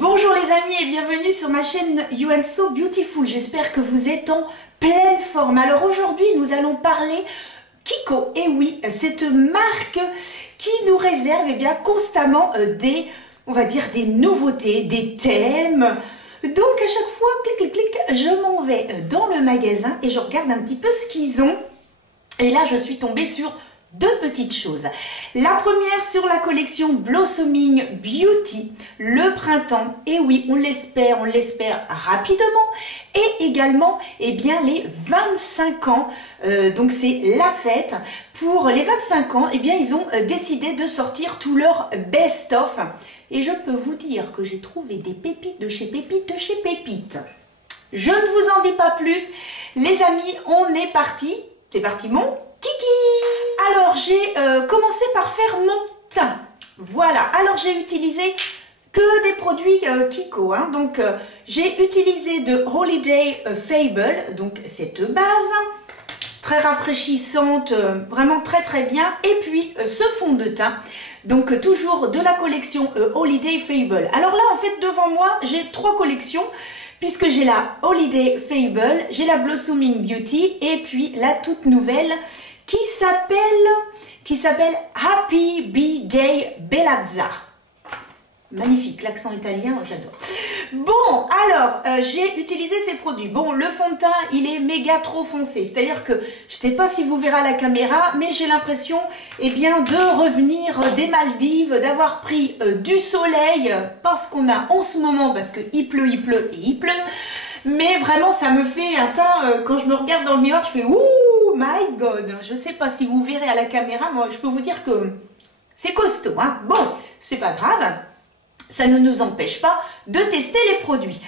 Bonjour les amis et bienvenue sur ma chaîne You and So Beautiful. J'espère que vous êtes en pleine forme. Alors aujourd'hui nous allons parler Kiko. Et oui, cette marque qui nous réserve constamment on va dire des nouveautés, des thèmes. Donc à chaque fois, clic, clic, clic, je m'en vais dans le magasin et je regarde un petit peu ce qu'ils ont. Et là je suis tombée sur deux petites choses. La première sur la collection Blossoming Beauty, le printemps, et oui, on l'espère rapidement, et également, les 25 ans, donc c'est la fête. Pour les 25 ans, ils ont décidé de sortir tout leur best-of, et je peux vous dire que j'ai trouvé des pépites de chez Pépites. Je ne vous en dis pas plus, les amis, on est parti. C'est parti mon Kiki. Alors j'ai commencé par faire mon teint. Voilà, alors j'ai utilisé que des produits Kiko. Donc j'ai utilisé de Holiday Fable, donc cette base très rafraîchissante, vraiment très bien. Et puis ce fond de teint, donc toujours de la collection Holiday Fable. Alors là en fait devant moi j'ai trois collections, puisque j'ai la Holiday Fable, j'ai la Blossoming Beauty et puis la toute nouvelle qui s'appelle Happy B-Day Bellazza. Magnifique, l'accent italien, j'adore. Bon, alors, j'ai utilisé ces produits. Bon, le fond de teint, il est méga trop foncé. C'est-à-dire que, je ne sais pas si vous verrez à la caméra, mais j'ai l'impression, de revenir des Maldives, d'avoir pris du soleil, parce qu'on a en ce moment, parce qu'il pleut et il pleut. Mais vraiment, ça me fait un teint, quand je me regarde dans le miroir, je fais « Ouh, my God !» Je ne sais pas si vous verrez à la caméra, moi, je peux vous dire que c'est costaud. Bon, c'est pas grave. Ça ne nous empêche pas de tester les produits.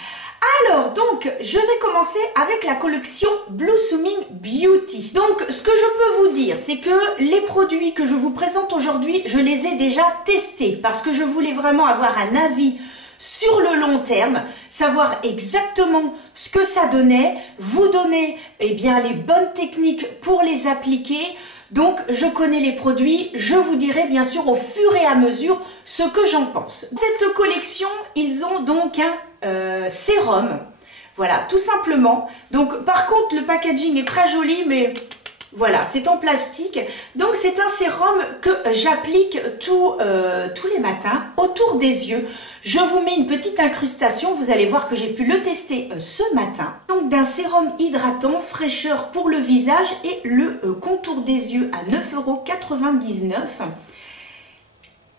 Alors, donc, je vais commencer avec la collection Blossoming Beauty. Donc, ce que je peux vous dire, c'est que les produits que je vous présente aujourd'hui, je les ai déjà testés parce que je voulais vraiment avoir un avis sur le long terme, savoir exactement ce que ça donnait, vous donner les bonnes techniques pour les appliquer. Donc, je connais les produits, je vous dirai bien sûr au fur et à mesure ce que j'en pense. Cette collection, ils ont donc un sérum, voilà, tout simplement. Donc, par contre, le packaging est très joli, mais voilà, c'est en plastique. Donc, c'est un sérum que j'applique tous les matins autour des yeux. Je vous mets une petite incrustation, vous allez voir que j'ai pu le tester ce matin. Donc, d'un sérum hydratant, fraîcheur pour le visage et le contour des yeux à 9,99 €.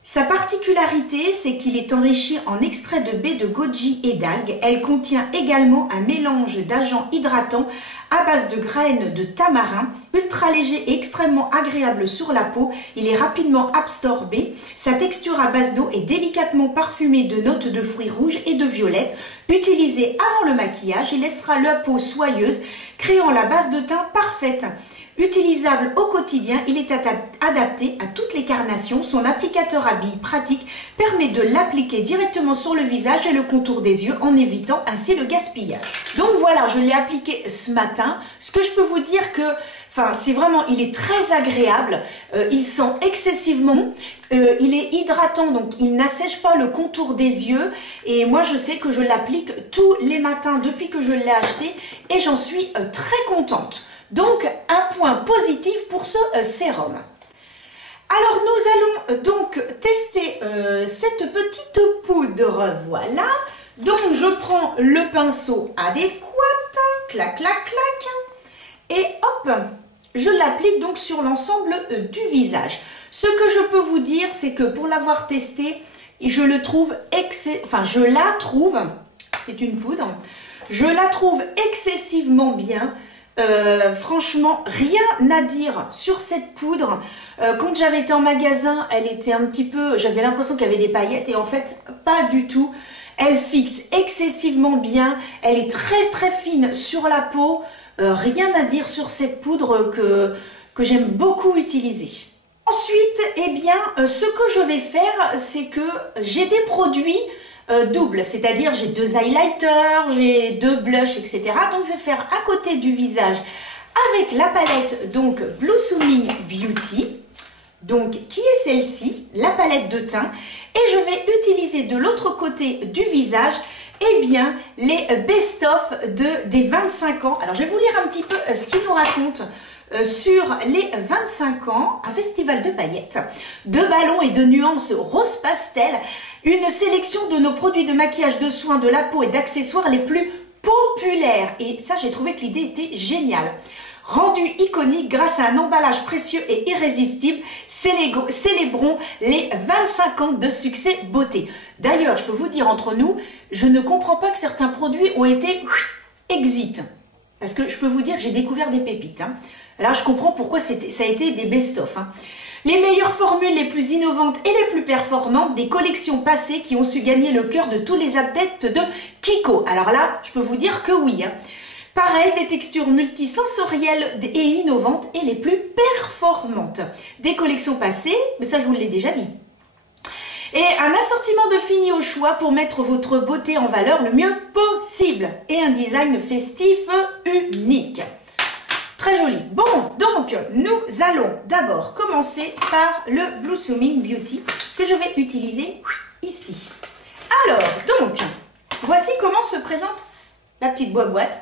Sa particularité, c'est qu'il est enrichi en extrait de baie de goji et d'algues. Elle contient également un mélange d'agents hydratants à base de graines de tamarin, ultra léger et extrêmement agréable sur la peau. Il est rapidement absorbé. Sa texture à base d'eau est délicatement parfumée de notes de fruits rouges et de violettes. Utilisé avant le maquillage, il laissera la peau soyeuse, créant la base de teint parfaite. Utilisable au quotidien, il est adapté à toutes les carnations. Son applicateur à billes pratique permet de l'appliquer directement sur le visage et le contour des yeux en évitant ainsi le gaspillage. Donc voilà, je l'ai appliqué ce matin. Ce que je peux vous dire que, c'est vraiment, il est très agréable. Il sent excessivement. Il est hydratant, donc il n'assèche pas le contour des yeux. Et moi, je sais que je l'applique tous les matins depuis que je l'ai acheté et j'en suis très contente. Donc, un point positif pour ce sérum. Alors, nous allons donc tester cette petite poudre. Voilà. Donc, je prends le pinceau adéquat. Clac, clac, clac. Et hop, je l'applique donc sur l'ensemble du visage. Ce que je peux vous dire, c'est que pour l'avoir testé, je la trouve, c'est une poudre, je la trouve excessivement bien. Franchement, rien à dire sur cette poudre. Quand j'avais été en magasin, elle était un petit peu, j'avais l'impression qu'il y avait des paillettes et en fait, pas du tout. Elle fixe excessivement bien. Elle est très fine sur la peau. Rien à dire sur cette poudre que j'aime beaucoup utiliser. Ensuite, ce que je vais faire, c'est que j'ai des produits double, c'est-à-dire j'ai deux highlighters, j'ai deux blushs, etc. Donc je vais faire à côté du visage avec la palette donc Blossoming Beauty, donc qui est celle-ci, la palette de teint. Et je vais utiliser de l'autre côté du visage, eh bien, les best-of des 25 ans. Alors, je vais vous lire un petit peu ce qu'ils nous racontent sur les 25 ans, un festival de paillettes, de ballons et de nuances rose pastel, une sélection de nos produits de maquillage, de soins, de la peau et d'accessoires les plus populaires. Et ça, j'ai trouvé que l'idée était géniale. Rendu iconique grâce à un emballage précieux et irrésistible, célébrons les 25 ans de succès beauté. D'ailleurs, je peux vous dire entre nous, je ne comprends pas que certains produits ont été exit. Parce que je peux vous dire que j'ai découvert des pépites. Hein. Alors, je comprends pourquoi ça a été des best-of. Hein. Les meilleures formules, les plus innovantes et les plus performantes des collections passées qui ont su gagner le cœur de tous les adeptes de Kiko. Alors là, je peux vous dire que oui. Hein. Pareil, des textures multisensorielles et innovantes et les plus performantes. Des collections passées, mais ça je vous l'ai déjà dit. Et un assortiment de finis au choix pour mettre votre beauté en valeur le mieux possible. Et un design festif unique. Très joli. Bon, donc nous allons d'abord commencer par le Blossoming Beauty que je vais utiliser ici. Alors, donc, voici comment se présente la petite boîte.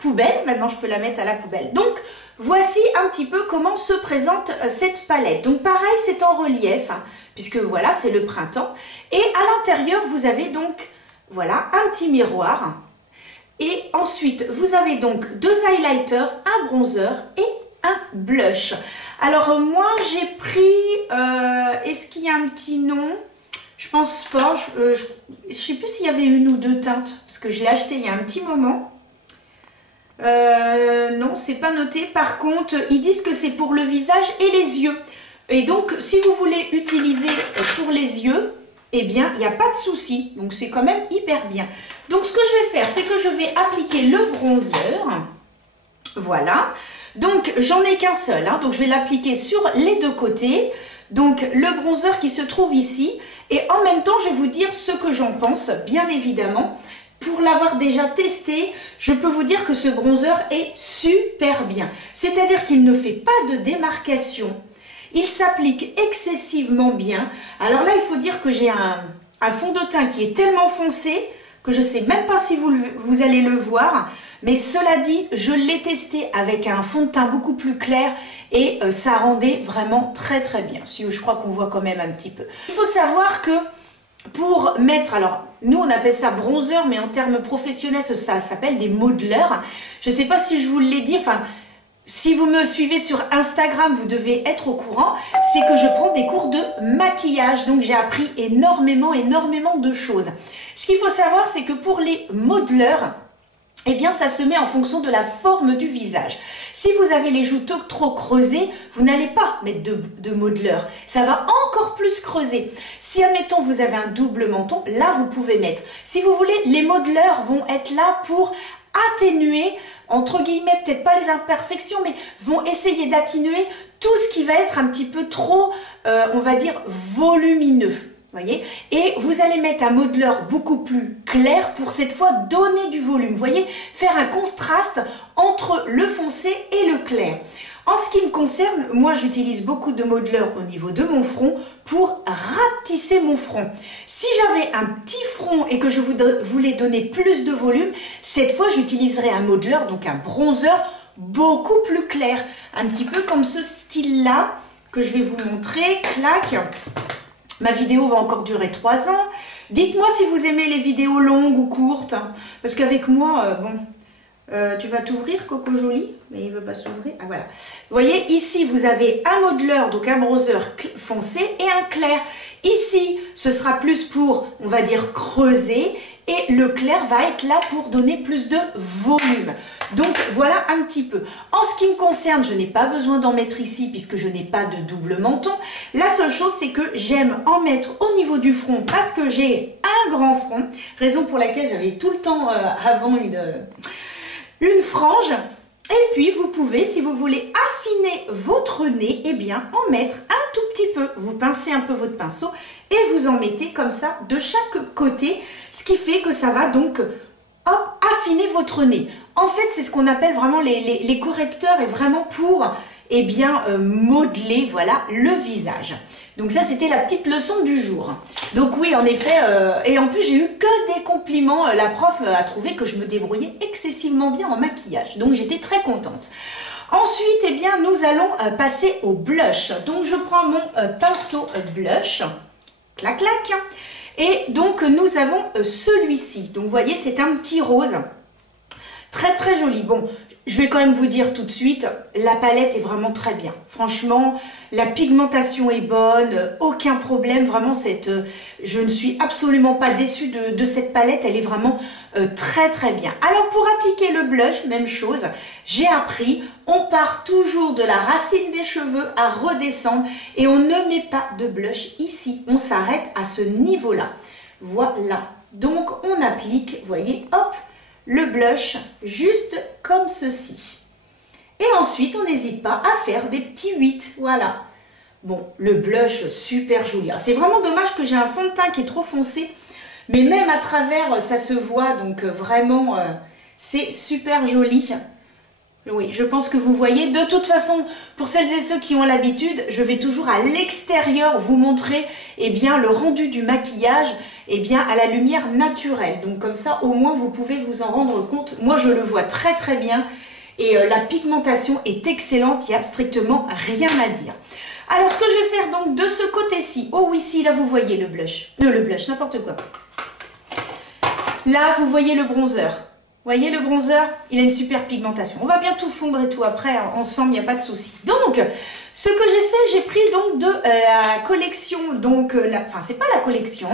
Poubelle, maintenant je peux la mettre à la poubelle. Donc voici un petit peu comment se présente cette palette. Donc pareil, c'est en relief, hein, puisque voilà, c'est le printemps. Et à l'intérieur, vous avez donc, voilà, un petit miroir. Et ensuite, vous avez donc 2 highlighters, un bronzer et un blush. Alors moi, j'ai pris, est-ce qu'il y a un petit nom? Je pense pas, je sais plus s'il y avait 1 ou 2 teintes, parce que je l'ai acheté il y a un petit moment. Non, c'est pas noté. Par contre, ils disent que c'est pour le visage et les yeux. Et donc, si vous voulez utiliser pour les yeux, eh bien, il n'y a pas de souci. Donc, c'est quand même hyper bien. Donc, ce que je vais faire, c'est que je vais appliquer le bronzer. Voilà. Donc, j'en ai qu'un seul. Hein, donc, je vais l'appliquer sur les 2 côtés. Donc, le bronzer qui se trouve ici. Et en même temps, je vais vous dire ce que j'en pense, bien évidemment. Pour l'avoir déjà testé, je peux vous dire que ce bronzer est super bien. C'est-à-dire qu'il ne fait pas de démarcation. Il s'applique excessivement bien. Alors là, il faut dire que j'ai un fond de teint qui est tellement foncé que je ne sais même pas si vous allez le voir. Mais cela dit, je l'ai testé avec un fond de teint beaucoup plus clair et ça rendait vraiment très très bien. Si je crois qu'on voit quand même un petit peu. Il faut savoir que pour mettre, alors nous on appelle ça bronzer, mais en termes professionnels ça s'appelle des modelers. Je ne sais pas si je vous l'ai dit, enfin si vous me suivez sur Instagram, vous devez être au courant, c'est que je prends des cours de maquillage, donc j'ai appris énormément de choses. Ce qu'il faut savoir, c'est que pour les modelers, eh bien, ça se met en fonction de la forme du visage. Si vous avez les joues trop creusées, vous n'allez pas mettre de modeler. Ça va encore plus creuser. Si, admettons, vous avez un double menton, là, vous pouvez mettre. Si vous voulez, les modelers vont être là pour atténuer, entre guillemets, peut-être pas les imperfections, mais vont essayer d'atténuer tout ce qui va être un petit peu trop, on va dire, volumineux. Voyez, et vous allez mettre un modeler beaucoup plus clair pour cette fois donner du volume. Vous voyez, faire un contraste entre le foncé et le clair. En ce qui me concerne, moi j'utilise beaucoup de modeler au niveau de mon front pour rapetisser mon front. Si j'avais un petit front et que je voulais donner plus de volume, cette fois j'utiliserais un modeler, donc un bronzer beaucoup plus clair. Un petit peu comme ce style-là que je vais vous montrer. Clac. Ma vidéo va encore durer 3 ans. Dites-moi si vous aimez les vidéos longues ou courtes. Parce qu'avec moi, tu vas t'ouvrir, Coco Jolie. Mais il ne veut pas s'ouvrir. Ah voilà. Vous voyez, ici, vous avez un modeler, donc un bronzer foncé et un clair. Ici, ce sera plus pour, on va dire, creuser. Et le clair va être là pour donner plus de volume. Donc, voilà un petit peu. En ce qui me concerne, je n'ai pas besoin d'en mettre ici puisque je n'ai pas de double menton. La seule chose, c'est que j'aime en mettre au niveau du front parce que j'ai un grand front. Raison pour laquelle j'avais tout le temps avant une frange. Et puis, vous pouvez, si vous voulez affiner votre nez, eh bien, en mettre un tout petit peu. Vous pincez un peu votre pinceau et vous en mettez comme ça de chaque côté. Ce qui fait que ça va donc hop, affiner votre nez. En fait, c'est ce qu'on appelle vraiment les correcteurs et vraiment pour eh bien, modeler voilà, le visage. Donc ça, c'était la petite leçon du jour. Donc oui, en effet, et en plus, j'ai eu que des compliments. La prof a trouvé que je me débrouillais excessivement bien en maquillage. Donc j'étais très contente. Ensuite, eh bien, nous allons passer au blush. Donc je prends mon pinceau blush. Clac, clac. Et donc, nous avons celui-ci. Donc, vous voyez, c'est un petit rose. Très, très joli. Bon, je vais quand même vous dire tout de suite, la palette est vraiment très bien. Franchement, la pigmentation est bonne, aucun problème. Vraiment, je ne suis absolument pas déçue de cette palette. Elle est vraiment très, très bien. Alors, pour appliquer le blush, même chose, j'ai appris, on part toujours de la racine des cheveux à redescendre et on ne met pas de blush ici. On s'arrête à ce niveau-là. Voilà. Donc, on applique, vous voyez, hop, le blush juste comme ceci. Et ensuite, on n'hésite pas à faire des petits 8. Voilà. Bon, le blush, super joli. C'est vraiment dommage que j'ai un fond de teint qui est trop foncé. Mais même à travers, ça se voit. Donc, vraiment, c'est super joli. Oui, je pense que vous voyez. De toute façon, pour celles et ceux qui ont l'habitude, je vais toujours à l'extérieur vous montrer eh bien, le rendu du maquillage eh bien, à la lumière naturelle. Donc comme ça, au moins, vous pouvez vous en rendre compte. Moi, je le vois très très bien. Et la pigmentation est excellente. Il n'y a strictement rien à dire. Alors, ce que je vais faire donc de ce côté-ci. Oh oui, si, là, vous voyez le blush. Le blush, n'importe quoi. Là, vous voyez le bronzer. Vous voyez le bronzer, il a une super pigmentation. On va bien tout fondre et tout après, ensemble, il n'y a pas de souci. Donc, ce que j'ai fait, j'ai pris donc de la collection, donc, enfin, c'est pas la collection,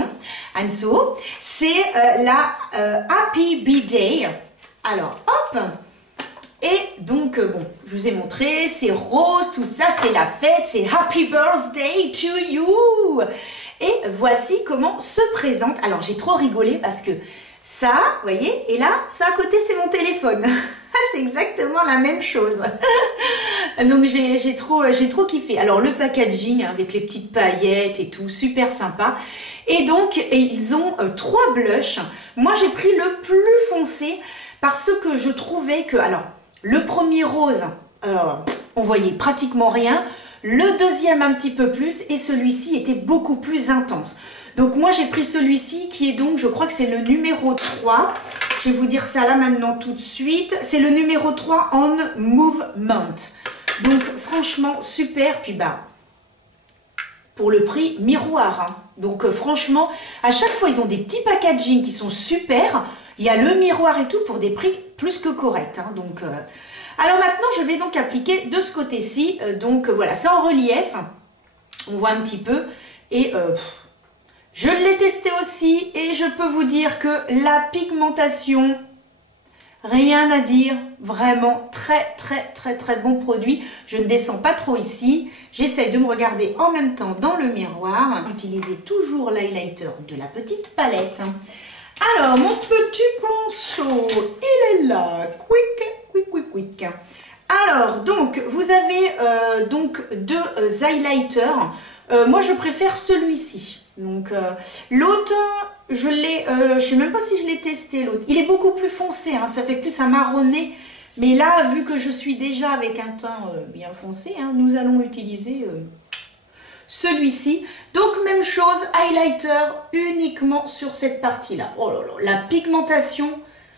Anso, c'est la Happy B-Day. Alors, hop, et donc, bon, je vous ai montré, c'est rose, tout ça, c'est la fête, c'est Happy Birthday to you. Et voici comment se présente. Alors, j'ai trop rigolé parce que ça, vous voyez, et là, ça à côté, c'est mon téléphone. C'est exactement la même chose. Donc, j'ai trop kiffé. Alors, le packaging avec les petites paillettes et tout, super sympa. Et donc, ils ont 3 blushs. Moi, j'ai pris le plus foncé parce que je trouvais que, alors, le premier rose, on voyait pratiquement rien. Le deuxième, un petit peu plus. Et celui-ci était beaucoup plus intense. Donc moi j'ai pris celui-ci qui est donc, je crois que c'est le numéro 3. Je vais vous dire ça là maintenant tout de suite. C'est le numéro 3 on Movement. Donc franchement super. Puis bah, pour le prix miroir. Hein. Donc franchement, à chaque fois ils ont des petits packaging qui sont super. Il y a le miroir et tout pour des prix plus que corrects. Hein. Donc, alors maintenant je vais donc appliquer de ce côté-ci. Donc voilà, c'est en relief. On voit un petit peu. Et... je l'ai testé aussi et je peux vous dire que la pigmentation, rien à dire, vraiment très très très très bon produit. Je ne descends pas trop ici, j'essaye de me regarder en même temps dans le miroir. Utilisez toujours l'highlighter de la petite palette. Alors mon petit pinceau, il est là, quick. Alors donc vous avez donc 2 highlighters, moi je préfère celui-ci. Donc l'autre, je l'ai, je sais même pas si je l'ai testé l'autre. Il est beaucoup plus foncé, hein, ça fait plus un marronné. Mais là, vu que je suis déjà avec un teint bien foncé, hein, nous allons utiliser celui-ci. Donc même chose, highlighter uniquement sur cette partie-là. Oh là là, la pigmentation,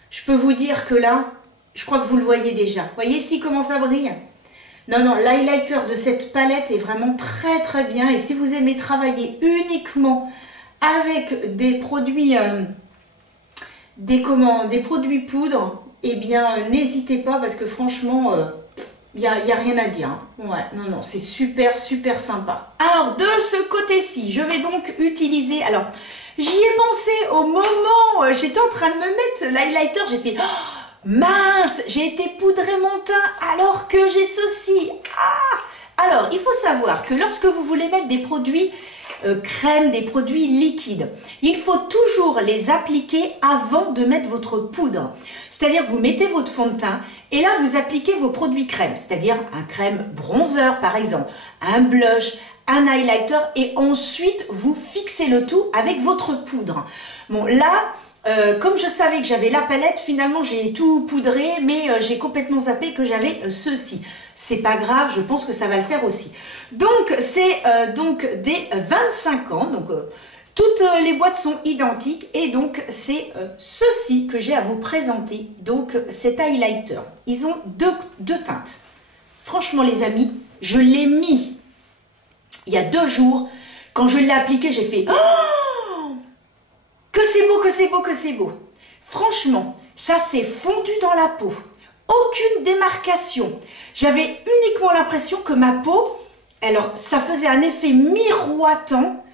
je peux vous dire que là, je crois que vous le voyez déjà. Vous voyez ici comment ça brille ? Non, l'highlighter de cette palette est vraiment très très bien. Et si vous aimez travailler uniquement avec des produits, des produits poudre, eh bien n'hésitez pas parce que franchement, il n'y a rien à dire. Hein. Ouais, non, c'est super sympa. Alors de ce côté-ci, je vais donc utiliser... Alors, j'y ai pensé au moment, j'étais en train de me mettre l'highlighter, j'ai fait... Oh, mince, j'ai été poudrer mon teint alors que j'ai ceci. Ah, alors, il faut savoir que lorsque vous voulez mettre des produits crème, des produits liquides, il faut toujours les appliquer avant de mettre votre poudre. C'est-à-dire que vous mettez votre fond de teint et là, vous appliquez vos produits crème, c'est-à-dire un crème bronzer par exemple, un blush, un highlighter et ensuite vous fixez le tout avec votre poudre. Bon, là, comme je savais que j'avais la palette, finalement j'ai tout poudré, mais j'ai complètement zappé que j'avais ceci. C'est pas grave, je pense que ça va le faire aussi. Donc c'est donc des 25 ans, donc toutes les boîtes sont identiques et donc c'est ceci que j'ai à vous présenter. Donc cet highlighter, ils ont deux teintes. Franchement les amis, je l'ai mis il y a 2 jours. Quand je l'ai appliqué, j'ai fait oh, que c'est beau, que c'est beau, que c'est beau. Franchement, ça s'est fondu dans la peau. Aucune démarcation. J'avais uniquement l'impression que ma peau, alors ça faisait un effet miroitant.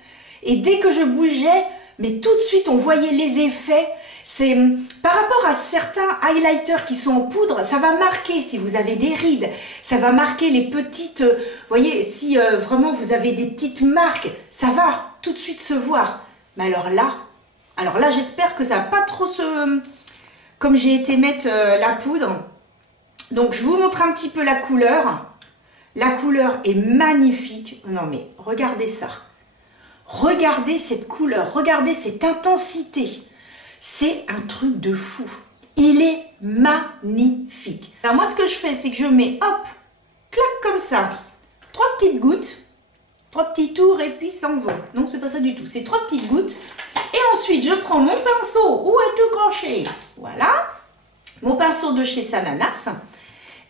Et dès que je bougeais, mais tout de suite on voyait les effets. C'est par rapport à certains highlighters qui sont en poudre, ça va marquer si vous avez des rides, ça va marquer les petites, vous voyez, si vraiment vous avez des petites marques, ça va tout de suite se voir. Mais alors là j'espère que ça va pas trop se... Comme j'ai été mettre la poudre, donc je vous montre un petit peu la couleur. La couleur est magnifique. Non mais regardez ça. Regardez cette couleur, regardez cette intensité. C'est un truc de fou. Il est magnifique. Alors moi, ce que je fais, c'est que je mets, hop, clac comme ça, 3 petites gouttes, 3 petits tours et puis ça envole. Non, c'est pas ça du tout. C'est 3 petites gouttes. Et ensuite, je prends mon pinceau. Où est tout craché? Voilà. Mon pinceau de chez Sananas.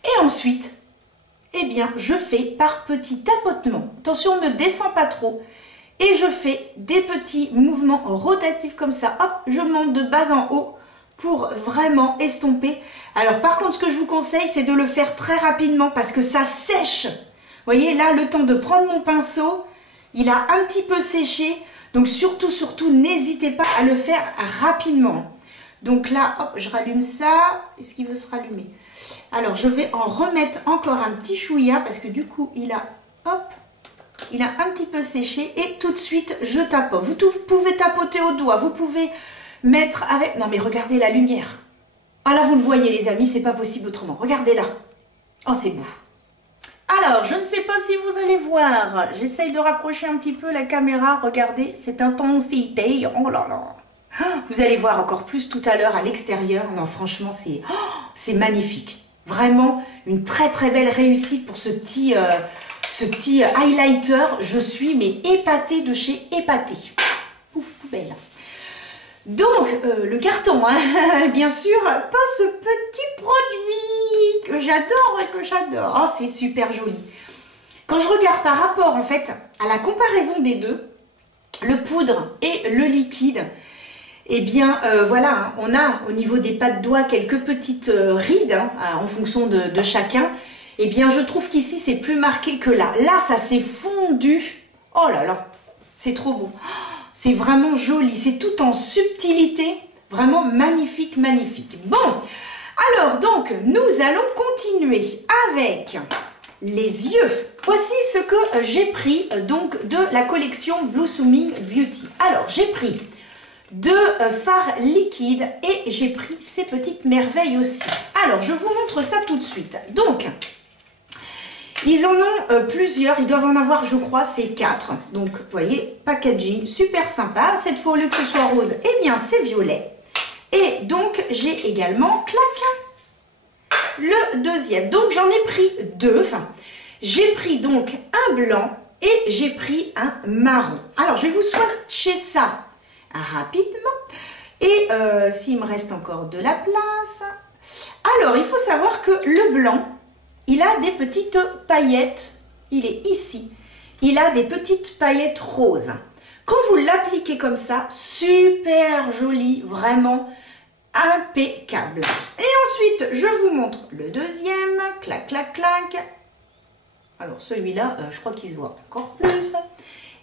Et ensuite, eh bien, je fais par petits tapotements. Attention, ne descends pas trop. Et je fais des petits mouvements rotatifs comme ça. Hop, je monte de bas en haut pour vraiment estomper. Alors par contre, ce que je vous conseille, c'est de le faire très rapidement parce que ça sèche. Vous voyez, là, le temps de prendre mon pinceau, il a un petit peu séché. Donc surtout, n'hésitez pas à le faire rapidement. Donc là, hop, je rallume ça. Est-ce qu'il veut se rallumer? Alors, je vais en remettre encore un petit chouïa parce que du coup, il a, hop, il a un petit peu séché et tout de suite je tapote. Vous pouvez tapoter au doigt, vous pouvez mettre avec... Non mais regardez la lumière. Ah là vous le voyez les amis, c'est pas possible autrement. Regardez là. Oh c'est beau. Alors je ne sais pas si vous allez voir. J'essaye de rapprocher un petit peu la caméra. Regardez cette intensité. Oh là là. Vous allez voir encore plus tout à l'heure à l'extérieur. Non franchement c'est magnifique. Vraiment une très très belle réussite pour ce petit highlighter. Je suis mais épatée de chez Épaté. Ouf, poubelle. Donc, le carton, hein, bien sûr, pas ce petit produit que j'adore et que j'adore. Oh, c'est super joli. Quand je regarde par rapport, en fait, à la comparaison des deux, le poudre et le liquide, eh bien, voilà, hein, on a au niveau des pas de doigts quelques petites rides, hein, en fonction de chacun. Eh bien, je trouve qu'ici, c'est plus marqué que là. Là, ça s'est fondu. Oh là là, c'est trop beau. C'est vraiment joli. C'est tout en subtilité. Vraiment magnifique, magnifique. Bon, alors, donc, nous allons continuer avec les yeux. Voici ce que j'ai pris, donc, de la collection Blossoming Beauty. Alors, j'ai pris 2 fards liquides et j'ai pris ces petites merveilles aussi. Alors, je vous montre ça tout de suite. Donc, ils en ont plusieurs, ils doivent en avoir je crois c'est 4. Donc vous voyez, packaging super sympa. Cette fois au lieu que ce soit rose, eh bien c'est violet. Et donc j'ai également, clac, le deuxième. Donc j'en ai pris 2. Enfin, j'ai pris donc un blanc et j'ai pris un marron. Alors je vais vous swatcher ça rapidement. Et s'il me reste encore de la place. Alors il faut savoir que le blanc, il a des petites paillettes, il est ici, il a des petites paillettes roses. Quand vous l'appliquez comme ça, super joli, vraiment impeccable. Et ensuite, je vous montre le deuxième, clac, clac, clac. Alors celui-là, je crois qu'il se voit encore plus.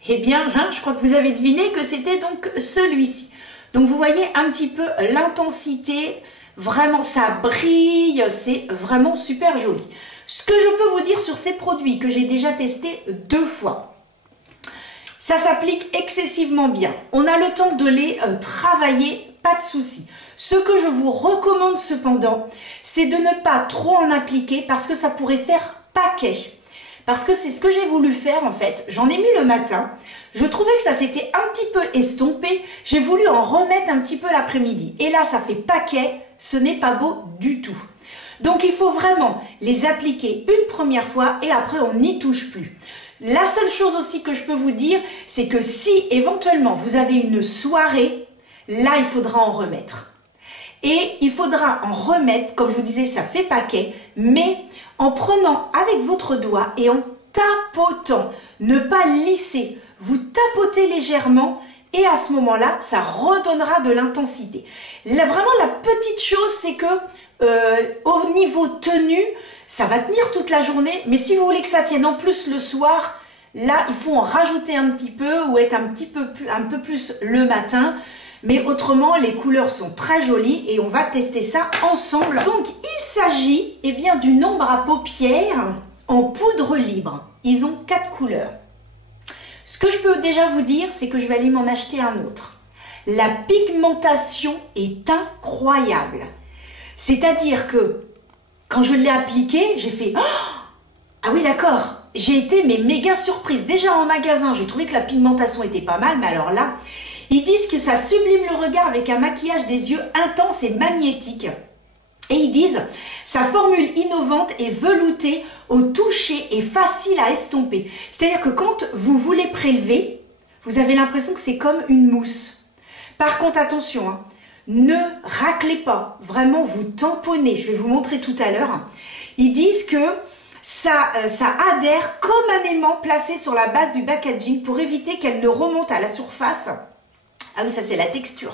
Eh bien, hein, je crois que vous avez deviné que c'était donc celui-ci. Donc vous voyez un petit peu l'intensité, vraiment ça brille, c'est vraiment super joli. Ce que je peux vous dire sur ces produits que j'ai déjà testés 2 fois, ça s'applique excessivement bien. On a le temps de les travailler, pas de souci. Ce que je vous recommande cependant, c'est de ne pas trop en appliquer parce que ça pourrait faire paquet. parce que c'est ce que j'ai voulu faire en fait. J'en ai mis le matin, je trouvais que ça s'était un petit peu estompé, j'ai voulu en remettre un petit peu l'après-midi. Et là, ça fait paquet, ce n'est pas beau du tout. Donc, il faut vraiment les appliquer une première fois et après, on n'y touche plus. La seule chose aussi que je peux vous dire, c'est que si éventuellement vous avez une soirée, là, il faudra en remettre. Et il faudra en remettre, comme je vous disais, ça fait paquet, mais en prenant avec votre doigt et en tapotant, ne pas lisser, vous tapotez légèrement et à ce moment-là, ça redonnera de l'intensité. Vraiment, la petite chose, c'est que au niveau tenue, ça va tenir toute la journée, mais si vous voulez que ça tienne en plus le soir, là, il faut en rajouter un petit peu ou être un peu plus le matin. Mais autrement, les couleurs sont très jolies et on va tester ça ensemble. Donc, il s'agit bien d'une ombre à paupières en poudre libre. Ils ont 4 couleurs. Ce que je peux déjà vous dire, c'est que je vais aller m'en acheter un autre. La pigmentation est incroyable. C'est-à-dire que quand je l'ai appliqué, j'ai fait « Ah oui, d'accord !» J'ai été méga surprise. Déjà en magasin, j'ai trouvé que la pigmentation était pas mal, mais alors là, ils disent que ça sublime le regard avec un maquillage des yeux intense et magnétique. Et ils disent, sa formule innovante est veloutée au toucher et facile à estomper. C'est-à-dire que quand vous voulez prélever, vous avez l'impression que c'est comme une mousse. Par contre, attention, hein, ne raclez pas. Vraiment, vous tamponnez. Je vais vous montrer tout à l'heure. Ils disent que ça adhère comme un aimant placé sur la base du packaging pour éviter qu'elle ne remonte à la surface. Ah oui, ça c'est la texture.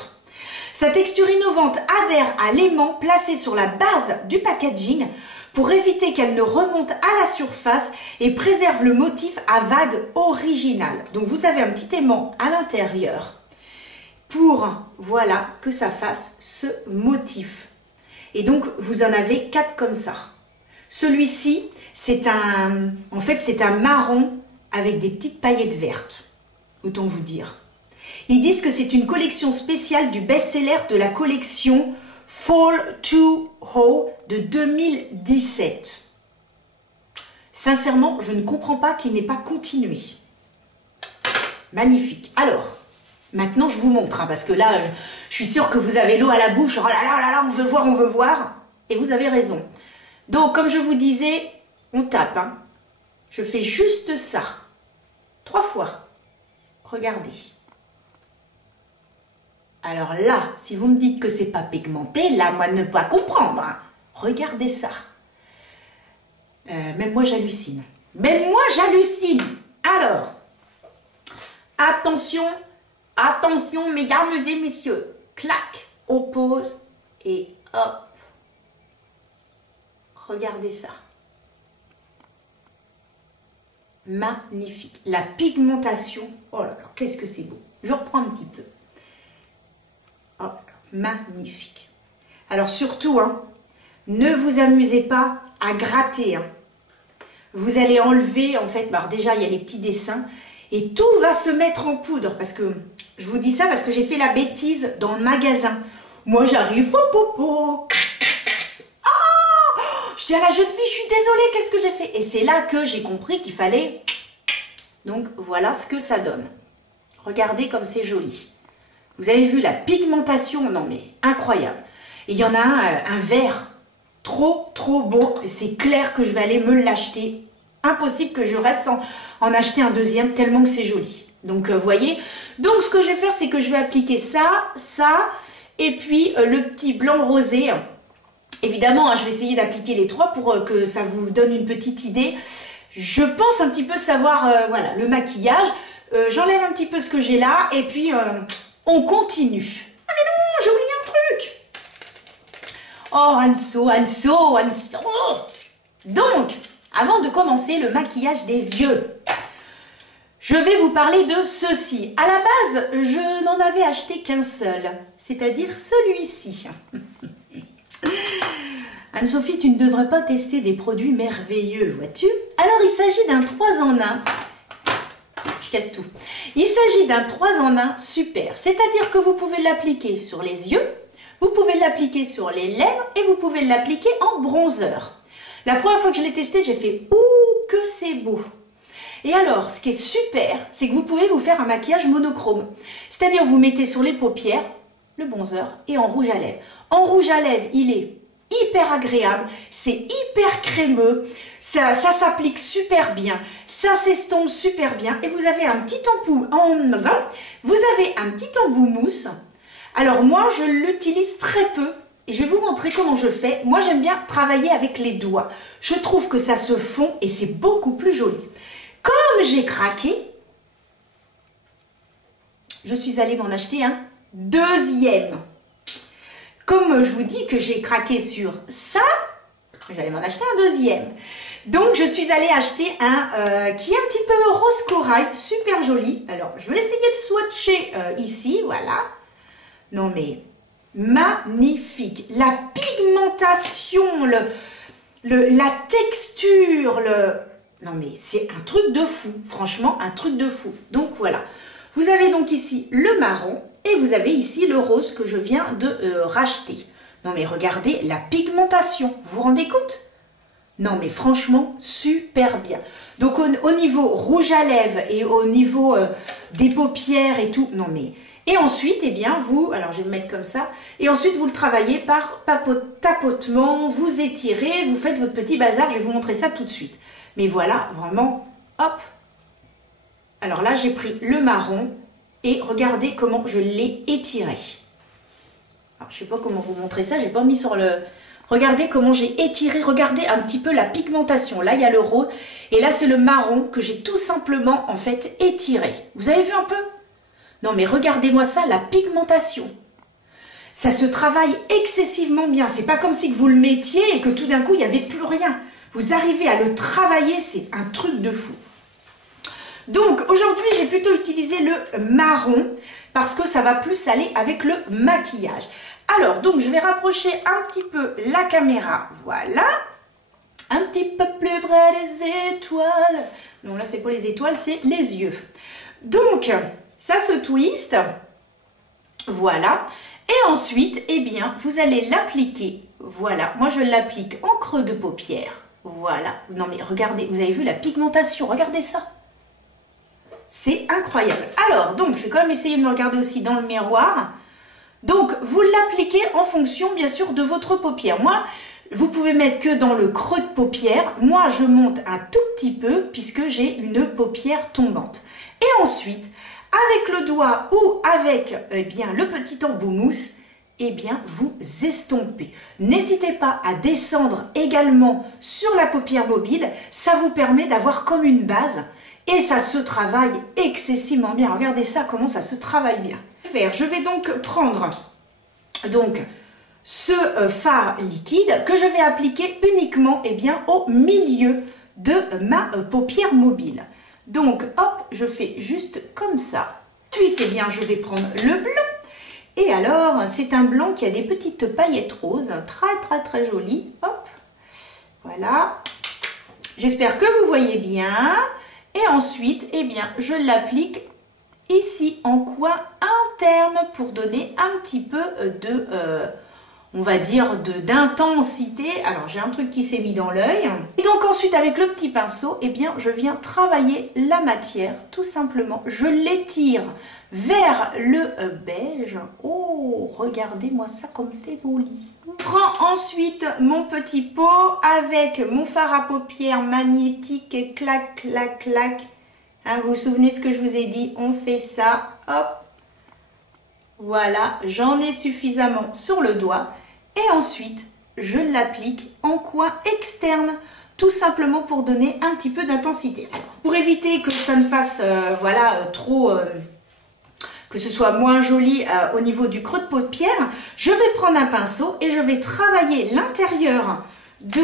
Sa texture innovante adhère à l'aimant placé sur la base du packaging pour éviter qu'elle ne remonte à la surface et préserve le motif à vague originale. Donc vous avez un petit aimant à l'intérieur pour, voilà, que ça fasse ce motif. Et donc vous en avez 4 comme ça. Celui-ci, en fait c'est un marron avec des petites paillettes vertes, autant vous dire. Ils disent que c'est une collection spéciale du best-seller de la collection Fall to Ho de 2017. Sincèrement, je ne comprends pas qu'il n'ait pas continué. Magnifique. Alors, maintenant je vous montre, hein, parce que là, je suis sûre que vous avez l'eau à la bouche. Oh là là là là, on veut voir, on veut voir. Et vous avez raison. Donc, comme je vous disais, on tape. Hein. Je fais juste ça. 3 fois. Regardez. Alors là, si vous me dites que c'est pas pigmenté, là, moi, ne pas comprendre. Hein. Regardez ça. Même moi, j'hallucine. Même moi, j'hallucine. Alors, attention, attention, mesdames et messieurs. Clac, on pose et hop. Regardez ça. Magnifique. La pigmentation, oh là là, qu'est-ce que c'est beau. Je reprends un petit peu. Oh, magnifique. Alors surtout, hein, ne vous amusez pas à gratter. Hein. Vous allez enlever, en fait, alors déjà il y a les petits dessins et tout va se mettre en poudre parce que, je vous dis ça parce que j'ai fait la bêtise dans le magasin. Moi j'arrive, je dis à la jeune fille, je suis désolée, qu'est-ce que j'ai fait? Et c'est là que j'ai compris qu'il fallait, donc voilà ce que ça donne. Regardez comme c'est joli. Vous avez vu la pigmentation, non mais incroyable. Et il y en a un vert trop beau. Et c'est clair que je vais aller me l'acheter. Impossible que je reste sans en acheter un deuxième tellement que c'est joli. Donc vous voyez. Donc ce que je vais faire, c'est que je vais appliquer ça, et puis le petit blanc rosé. Évidemment, hein, je vais essayer d'appliquer les 3 pour que ça vous donne une petite idée. Je pense un petit peu savoir, voilà, le maquillage. J'enlève un petit peu ce que j'ai là et puis on continue. Ah mais non, j'ai oublié un truc. Oh, Anso. Donc, avant de commencer le maquillage des yeux, je vais vous parler de ceci. À la base, je n'en avais acheté qu'un seul, c'est-à-dire celui-ci. Anne-Sophie, tu ne devrais pas tester des produits merveilleux, vois-tu? Alors, il s'agit d'un 3 en 1. Je casse tout. Il s'agit d'un 3 en 1 super. C'est-à-dire que vous pouvez l'appliquer sur les yeux, vous pouvez l'appliquer sur les lèvres et vous pouvez l'appliquer en bronzer. La première fois que je l'ai testé, j'ai fait « Ouh, que c'est beau. Et alors, ce qui est super, c'est que vous pouvez vous faire un maquillage monochrome. C'est-à-dire, vous mettez sur les paupières le bronzer et en rouge à lèvres. En rouge à lèvres, il est hyper agréable, c'est hyper crémeux, ça s'applique super bien, ça s'estompe super bien et vous avez un petit embout mousse. Alors moi, je l'utilise très peu et je vais vous montrer comment je fais. Moi, j'aime bien travailler avec les doigts. Je trouve que ça se fond et c'est beaucoup plus joli. Comme j'ai craqué, je suis allée m'en acheter un deuxième. Comme je vous dis que j'ai craqué sur ça, j'allais m'en acheter un deuxième. Donc, je suis allée acheter un qui est un petit peu rose corail, super joli. Alors, je vais essayer de swatcher ici, voilà. Non, mais magnifique. La pigmentation, la texture, non, mais c'est un truc de fou. Franchement, un truc de fou. Donc, voilà. Vous avez donc ici le marron. Et vous avez ici le rose que je viens de racheter. Non mais regardez la pigmentation, vous vous rendez compte? Non mais franchement, super bien. Donc au niveau rouge à lèvres et au niveau des paupières et tout, non mais... Et ensuite, eh bien, vous, alors je vais me mettre comme ça, et ensuite vous le travaillez par tapotement, vous étirez, vous faites votre petit bazar, je vais vous montrer ça tout de suite. Mais voilà, vraiment, hop. Alors là, j'ai pris le marron, et regardez comment je l'ai étiré. Alors, je ne sais pas comment vous montrer ça, j'ai pas mis sur le... Regardez comment j'ai étiré, regardez un petit peu la pigmentation. Là, il y a le rose, et là, c'est le marron que j'ai tout simplement, en fait, étiré. Vous avez vu un peu? Non, mais regardez-moi ça, la pigmentation. Ça se travaille excessivement bien. C'est pas comme si vous le mettiez et que tout d'un coup, il n'y avait plus rien. Vous arrivez à le travailler, c'est un truc de fou. Donc aujourd'hui, j'ai plutôt utilisé le marron parce que ça va plus aller avec le maquillage. Alors, donc je vais rapprocher un petit peu la caméra, voilà. Un petit peu plus près des étoiles. Non, là, c'est pas les étoiles, c'est les yeux. Donc, ça se twiste, voilà. Et ensuite, eh bien, vous allez l'appliquer, voilà. Moi, je l'applique en creux de paupière, voilà. Non, mais regardez, vous avez vu la pigmentation, regardez ça. C'est incroyable. Alors, donc, je vais quand même essayer de me regarder aussi dans le miroir. Donc, vous l'appliquez en fonction, bien sûr, de votre paupière. Moi, vous pouvez mettre que dans le creux de paupière. Moi, je monte un tout petit peu puisque j'ai une paupière tombante. Et ensuite, avec le doigt ou avec eh bien, le petit embout mousse, eh bien, vous estompez. N'hésitez pas à descendre également sur la paupière mobile. Ça vous permet d'avoir comme une base. Et ça se travaille excessivement bien. Regardez ça, comment ça se travaille bien. Je vais donc prendre ce fard liquide que je vais appliquer uniquement eh bien, au milieu de ma paupière mobile. Donc, hop, je fais juste comme ça. Ensuite, eh bien, je vais prendre le blanc. Et alors, c'est un blanc qui a des petites paillettes roses, très joli. Hop, voilà. J'espère que vous voyez bien. Et ensuite, eh bien, je l'applique ici en coin interne pour donner un petit peu de, on va dire, d'intensité. Alors, j'ai un truc qui s'est mis dans l'œil. Et donc ensuite, avec le petit pinceau, eh bien, je viens travailler la matière, tout simplement. Je l'étire vers le beige. Oh, regardez-moi ça comme c'est joli. Je prends ensuite mon petit pot avec mon fard à paupières magnétique et clac, clac, clac. Hein, vous vous souvenez ce que je vous ai dit? On fait ça, hop. Voilà, j'en ai suffisamment sur le doigt. Et ensuite, je l'applique en coin externe, tout simplement pour donner un petit peu d'intensité. Pour éviter que ça ne fasse, voilà, trop... que ce soit moins joli au niveau du creux de paupière, je vais prendre un pinceau et je vais travailler l'intérieur de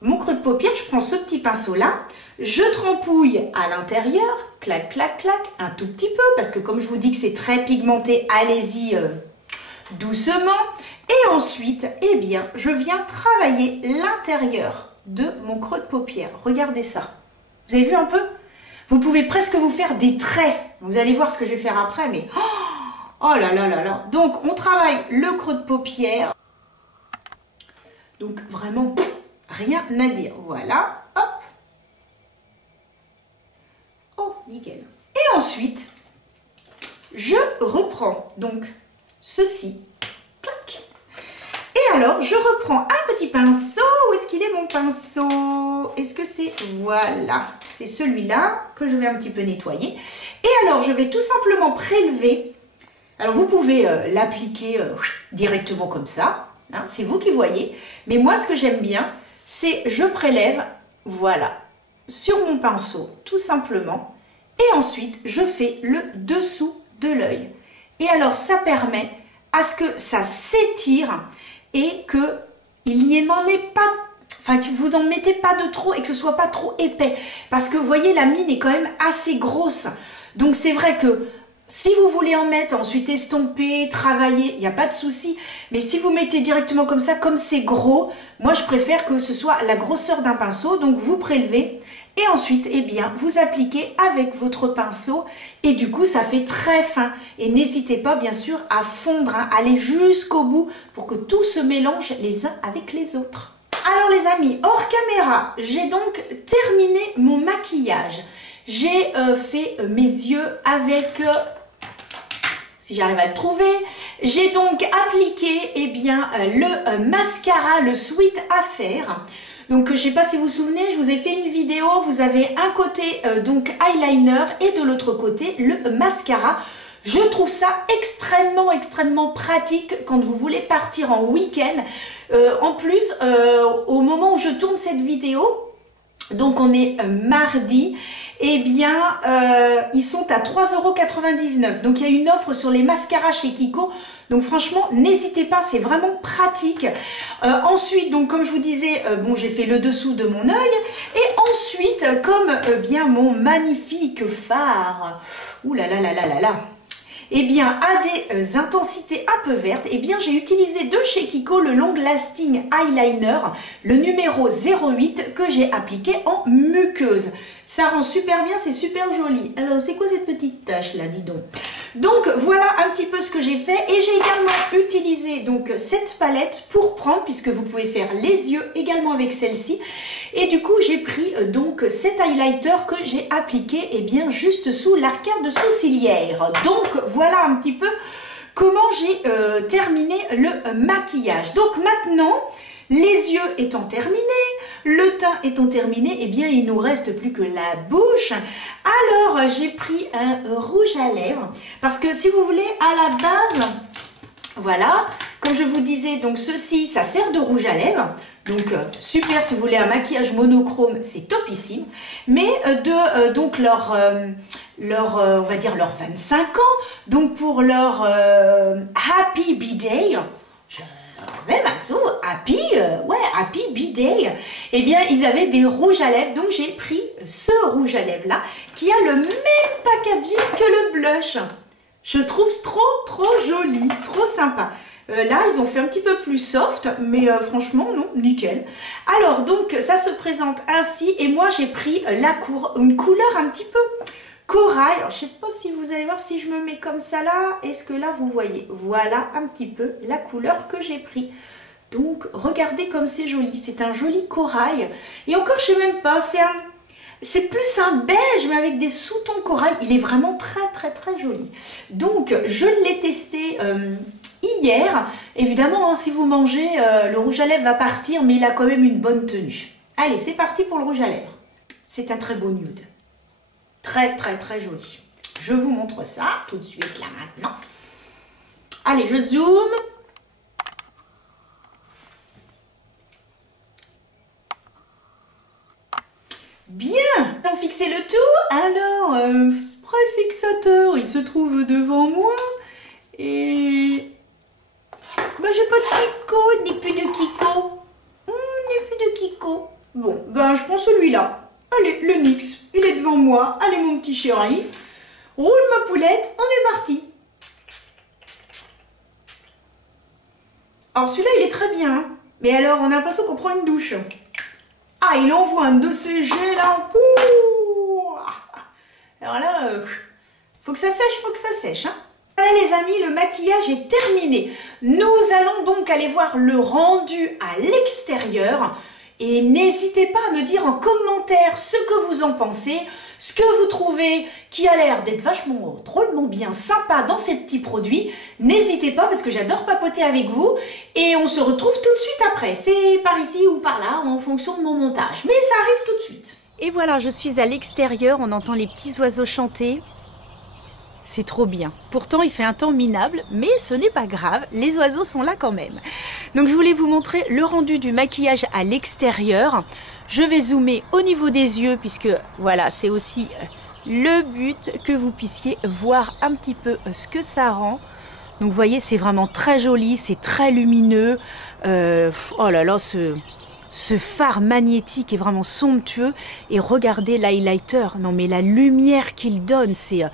mon creux de paupière. Je prends ce petit pinceau là, je trempouille à l'intérieur, clac, clac, clac, un tout petit peu, parce que comme je vous dis que c'est très pigmenté, allez-y doucement. Et ensuite, eh bien, je viens travailler l'intérieur de mon creux de paupière. Regardez ça. Vous avez vu un peu? Vous pouvez presque vous faire des traits. Vous allez voir ce que je vais faire après, mais... Oh là là là là. Donc, on travaille le creux de paupière. Donc, vraiment, rien à dire. Voilà. Hop. Oh, nickel. Et ensuite, je reprends donc ceci. Clac. Et alors, je reprends un petit pinceau. Où est-ce qu'il est mon pinceau? Est-ce que c'est... Voilà. C'est celui-là que je vais un petit peu nettoyer. Et alors, je vais tout simplement prélever. Alors, vous pouvez l'appliquer directement comme ça. Hein, c'est vous qui voyez. Mais moi, ce que j'aime bien, c'est je prélève, voilà, sur mon pinceau, tout simplement. Et ensuite, je fais le dessous de l'œil. Et alors, ça permet à ce que ça s'étire et qu'il n'y en ait pas, enfin que vous n'en mettez pas de trop et que ce soit pas trop épais. Parce que vous voyez, la mine est quand même assez grosse. Donc c'est vrai que si vous voulez en mettre, ensuite estomper, travailler, il n'y a pas de souci. Mais si vous mettez directement comme ça, comme c'est gros, moi je préfère que ce soit la grosseur d'un pinceau. Donc vous prélevez et ensuite, eh bien, vous appliquez avec votre pinceau. Et du coup, ça fait très fin. Et n'hésitez pas, bien sûr, à fondre, hein, aller jusqu'au bout pour que tout se mélange les uns avec les autres. Alors les amis, hors caméra, j'ai donc terminé mon maquillage. J'ai fait mes yeux avec... si j'arrive à le trouver, j'ai donc appliqué eh bien, le mascara, le Sweet Affair. Donc je ne sais pas si vous vous souvenez, je vous ai fait une vidéo, vous avez un côté donc eyeliner et de l'autre côté le mascara. Je trouve ça extrêmement pratique quand vous voulez partir en week-end. En plus, au moment où je tourne cette vidéo, donc on est mardi, eh bien ils sont à 3,99 €. Donc il y a une offre sur les mascaras chez Kiko. Donc franchement, n'hésitez pas, c'est vraiment pratique. Ensuite, donc comme je vous disais, bon, j'ai fait le dessous de mon œil. Et ensuite, comme bien mon magnifique fard, ouh là là là là là là, eh bien, à des intensités un peu vertes, eh bien, j'ai utilisé de chez Kiko le Long Lasting Eyeliner, le numéro 08 que j'ai appliqué en muqueuse. Ça rend super bien, c'est super joli. Alors, c'est quoi cette petite tache là, dis donc? Donc, voilà un petit peu ce que j'ai fait. Et j'ai également utilisé donc cette palette pour prendre, puisque vous pouvez faire les yeux également avec celle-ci. Et du coup, j'ai pris donc cet highlighter que j'ai appliqué eh bien, juste sous l'arcade sourcilière. Donc, voilà un petit peu comment j'ai terminé le maquillage. Donc maintenant, les yeux étant terminés, le teint étant terminé, eh bien il nous reste plus que la bouche. Alors j'ai pris un rouge à lèvres parce que si vous voulez à la base, voilà, comme je vous disais, donc ceci ça sert de rouge à lèvres. Donc super si vous voulez un maquillage monochrome, c'est topissime. Mais donc leur on va dire leur 25 ans, donc pour leur Happy B-Day, quand même Happy, ouais, Happy B-Day, eh bien ils avaient des rouges à lèvres, donc j'ai pris ce rouge à lèvres là, qui a le même packaging que le blush. Je trouve trop joli, trop sympa. Là, ils ont fait un petit peu plus soft, mais franchement, non, nickel. Alors, donc, ça se présente ainsi. Et moi, j'ai pris une couleur un petit peu corail. Alors, je sais pas si vous allez voir si je me mets comme ça là. Est-ce que là, vous voyez? Voilà un petit peu la couleur que j'ai pris. Donc, regardez comme c'est joli. C'est un joli corail. Et encore, je sais même pas, c'est plus un beige, mais avec des sous-tons corail. Il est vraiment très joli. Donc, je l'ai testé hier. Évidemment, hein, si vous mangez, le rouge à lèvres va partir, mais il a quand même une bonne tenue. Allez, c'est parti pour le rouge à lèvres. C'est un très beau nude. Très joli. Je vous montre ça tout de suite, là, maintenant. Allez, je zoome. Bien, on fixé le tout. Alors, spray fixateur, il se trouve devant moi. Et... ben, j'ai pas de Kiko, ni plus de Kiko. Ni plus de Kiko. Bon, ben, je prends celui-là. Allez, le NYX, il est devant moi. Allez, mon petit chéri. Roule ma poulette, on est parti. Alors, celui-là, il est très bien. Mais alors, on a l'impression qu'on prend une douche. Ah, il envoie un DCG là. Ouh. Alors là, faut que ça sèche, hein. Allez les amis, le maquillage est terminé. Nous allons donc aller voir le rendu à l'extérieur. Et n'hésitez pas à me dire en commentaire ce que vous en pensez, ce que vous trouvez qui a l'air d'être vachement, drôlement bien sympa dans ces petits produits. N'hésitez pas parce que j'adore papoter avec vous et on se retrouve tout de suite après. C'est par ici ou par là en fonction de mon montage, mais ça arrive tout de suite. Et voilà, je suis à l'extérieur, on entend les petits oiseaux chanter. C'est trop bien. Pourtant, il fait un temps minable, mais ce n'est pas grave, les oiseaux sont là quand même. Donc, je voulais vous montrer le rendu du maquillage à l'extérieur. Je vais zoomer au niveau des yeux, puisque voilà, c'est aussi le but que vous puissiez voir un petit peu ce que ça rend. Donc, vous voyez, c'est vraiment très joli, c'est très lumineux. Oh là là, ce fard magnétique est vraiment somptueux. Et regardez l'highlighter. Non, mais la lumière qu'il donne, c'est...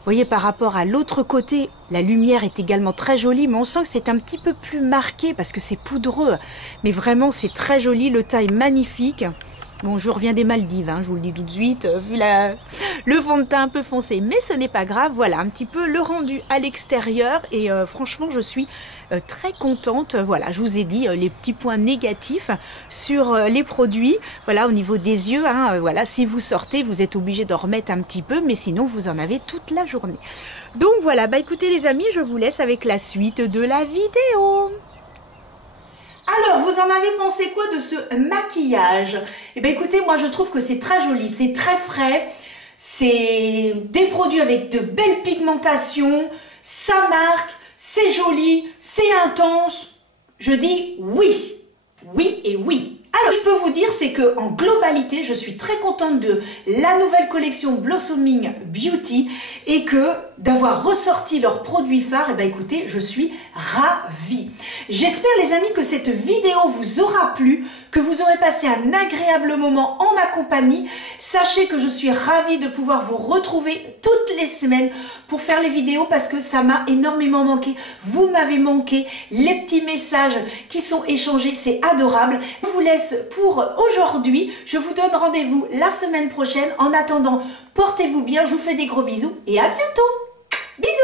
Vous voyez, par rapport à l'autre côté, la lumière est également très jolie, mais on sent que c'est un petit peu plus marqué parce que c'est poudreux. Mais vraiment, c'est très joli, le teint est magnifique. Bon, je reviens des Maldives, hein, je vous le dis tout de suite, vu le fond de teint un peu foncé, mais ce n'est pas grave. Voilà, un petit peu le rendu à l'extérieur et franchement, je suis très contente. Voilà, je vous ai dit les petits points négatifs sur les produits. Voilà, au niveau des yeux, hein, voilà, si vous sortez, vous êtes obligé d'en remettre un petit peu, mais sinon, vous en avez toute la journée. Donc voilà, bah écoutez les amis, je vous laisse avec la suite de la vidéo. Alors, vous en avez pensé quoi de ce maquillage? Eh bien, écoutez, moi, je trouve que c'est très joli, c'est très frais, c'est des produits avec de belles pigmentations, ça marque, c'est joli, c'est intense. Je dis oui, oui et oui. Alors, je peux vous dire, c'est que en globalité, je suis très contente de la nouvelle collection Blossoming Beauty et que d'avoir ressorti leurs produits phares, et ben écoutez, je suis ravie. J'espère les amis que cette vidéo vous aura plu, que vous aurez passé un agréable moment en ma compagnie. Sachez que je suis ravie de pouvoir vous retrouver toutes les semaines pour faire les vidéos parce que ça m'a énormément manqué. Vous m'avez manqué, les petits messages qui sont échangés, c'est adorable. Je vous laisse pour aujourd'hui. Je vous donne rendez-vous la semaine prochaine. En attendant, portez-vous bien. Je vous fais des gros bisous et à bientôt. Bisous.